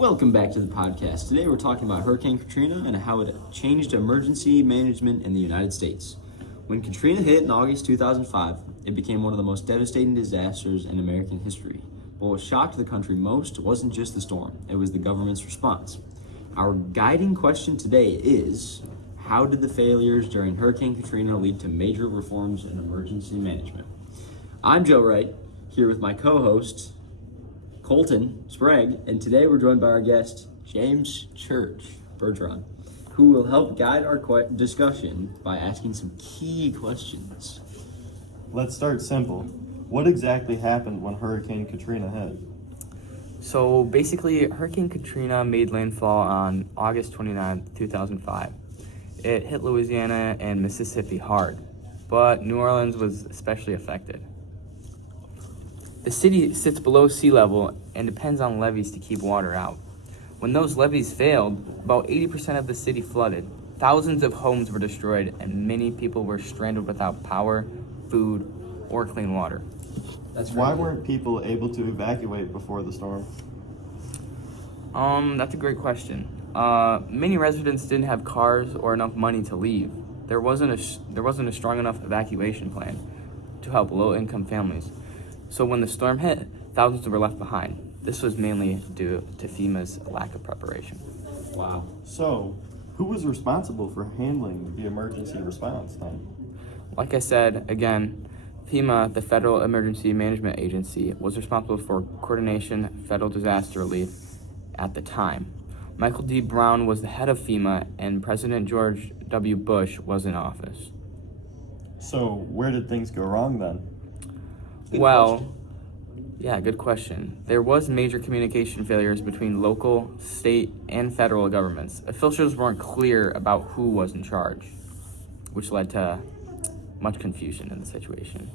Welcome back to the podcast. Today we're talking about Hurricane Katrina and how it changed emergency management in the United States. When Katrina hit in August 2005, it became one of the most devastating disasters in American history. But what shocked the country most wasn't just the storm, it was the government's response. Our guiding question today is, how did the failures during Hurricane Katrina lead to major reforms in emergency management? I'm Joe Wright, here with my co-host, Colton Sprague, and today we're joined by our guest, James Bergeron, who will help guide our discussion by asking some key questions. Let's start simple. What exactly happened when Hurricane Katrina hit? So basically, Hurricane Katrina made landfall on August 29, 2005. It hit Louisiana and Mississippi hard, but New Orleans was especially affected. The city sits below sea level and depends on levees to keep water out. When those levees failed, about 80% of the city flooded. Thousands of homes were destroyed, and many people were stranded without power, food, or clean water. Why weren't people able to evacuate before the storm? That's a great question. Many residents didn't have cars or enough money to leave. There wasn't a strong enough evacuation plan to help low-income families. So when the storm hit, thousands were left behind. This was mainly due to FEMA's lack of preparation. Wow. So, who was responsible for handling the emergency response then? Like I said, again, FEMA, the Federal Emergency Management Agency, was responsible for coordination, federal disaster relief at the time. Michael D. Brown was the head of FEMA, and President George W. Bush was in office. So, where did things go wrong then? Good question. There was major communication failures between local, state, and federal governments. Officials weren't clear about who was in charge, which led to much confusion in the situation.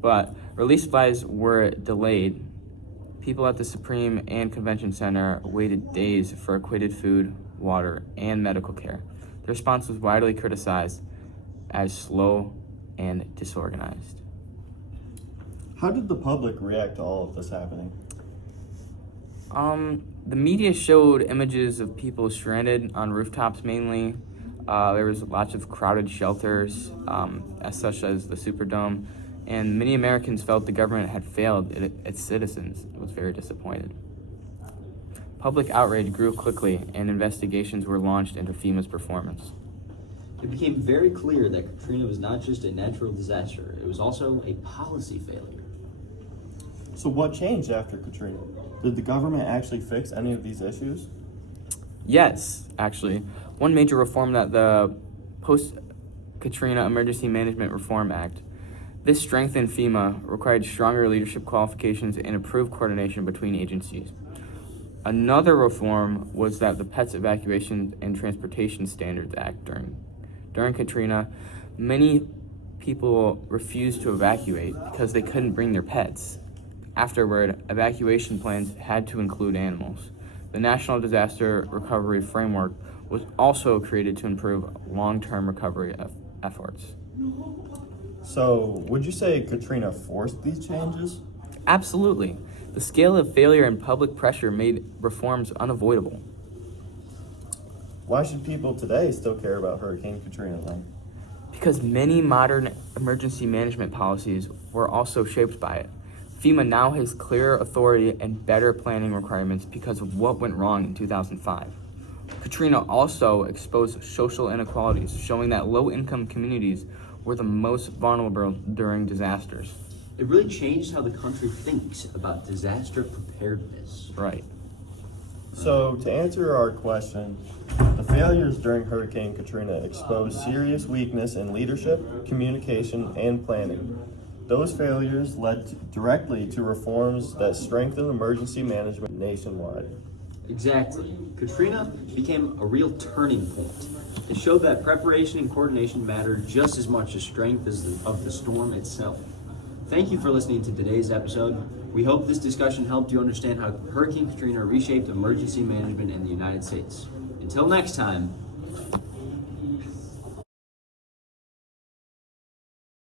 But relief supplies were delayed. People at the Supreme and Convention Center waited days for equated food, water, and medical care. The response was widely criticized as slow and disorganized. How did the public react to all of this happening? The media showed images of people stranded on rooftops mainly. There was lots of crowded shelters, such as the Superdome, and many Americans felt the government had failed its citizens. It was very disappointed. Public outrage grew quickly, and investigations were launched into FEMA's performance. It became very clear that Katrina was not just a natural disaster, it was also a policy failure. So what changed after Katrina? Did the government actually fix any of these issues? Yes, actually. One major reform that the Post-Katrina Emergency Management Reform Act. This strengthened FEMA, required stronger leadership qualifications, and improved coordination between agencies. Another reform was that the Pets Evacuation and Transportation Standards Act. During Katrina, many people refused to evacuate because they couldn't bring their pets. Afterward, evacuation plans had to include animals. The National Disaster Recovery Framework was also created to improve long-term recovery efforts. So, would you say Katrina forced these changes? Absolutely. The scale of failure and public pressure made reforms unavoidable. Why should people today still care about Hurricane Katrina then? Because many modern emergency management policies were also shaped by it. FEMA now has clearer authority and better planning requirements because of what went wrong in 2005. Katrina also exposed social inequalities, showing that low-income communities were the most vulnerable during disasters. It really changed how the country thinks about disaster preparedness. Right. So, to answer our question, the failures during Hurricane Katrina exposed serious weakness in leadership, communication, and planning. Those failures led directly to reforms that strengthened emergency management nationwide. Exactly. Katrina became a real turning point. It showed that preparation and coordination mattered just as much as strength of the storm itself. Thank you for listening to today's episode. We hope this discussion helped you understand how Hurricane Katrina reshaped emergency management in the United States. Until next time,